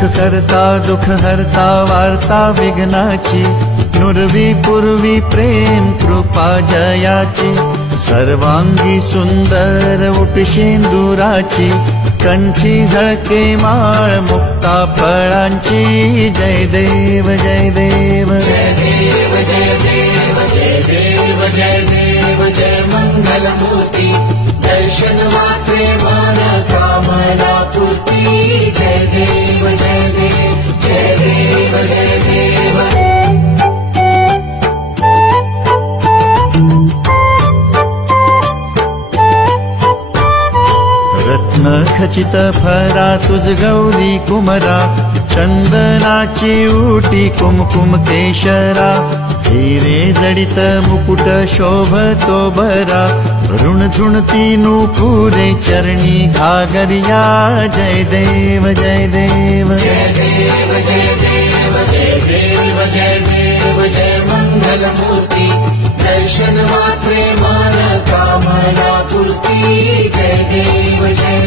सुख करता दुख हरता वार्ता विघ्नाची, नुरवी पूर्वी प्रेम कृपा जयाची, सर्वांगी सुंदर उटशेंदुराची, कंठी झळके माळ मुक्ता फळांची। जय देव जय देव जय देव जय देव जय देव जय देव जय मंगल मूर्ती, दर्शन मात्रे मन कामना पूर्ती। जय देव जय देव जय देव जय देव। रत्न खचित फरा तुझ गौरी कुमरा, चंदनाची उटी कुमकुम केशरा, हिरे जडित मुकुट शोभतो बरा, ऋणझुणती नूपुरे चरणी घागरिया। जय देव जय देव जय देव जय देव जय देव जय देव जय मंगल मूर्ती, दर्शन मात्रे मन कामना पूर्ती। जय देव जय